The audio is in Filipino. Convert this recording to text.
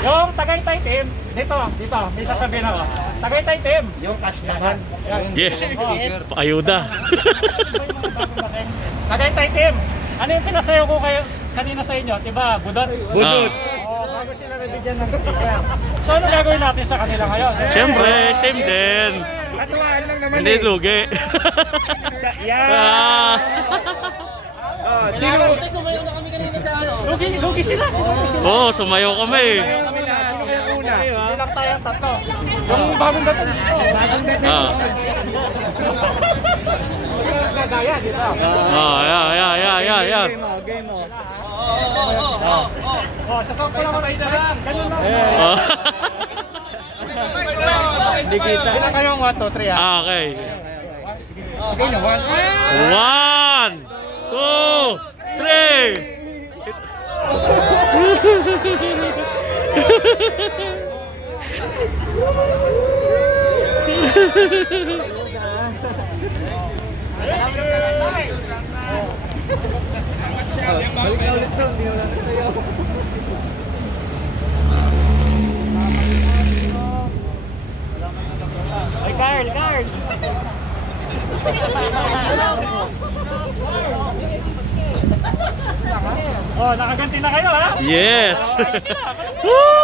Yung Tagaytay team, dito, may sasabihin ako. Tagaytay team. Yung cash naman. Yes. Ayuda. Tagaytay team. Ano yung pinasayo ko kayo kanina sa inyo? Diba, Budots? Budots. Bago sila nabigyan ng sticker. So ano gagawin natin sa kanila ngayon? Siyempre, same din. Katuwaan lang naman Hindi lugi. Yan. Ah. Sino? Sumayaw na kami kanina sa ano. Lugi sila. Oo, sumayaw kami. Sino kayo una? Hindi lang tayong tatlo. Yung bagong dating dito. Ah. Gagaya dito. Yan. Game mo. Sasok ko lang ako dito. Ganun lang. Hindi kita. Ilan kayo? 1, 2, 3 ha? Okay. Sige nyo, 1, 2, Balik na ulit to. Hindi wala na sa'yo. Ay, Carl! Oh, nakaganti na kayo ha? Yes. Woo!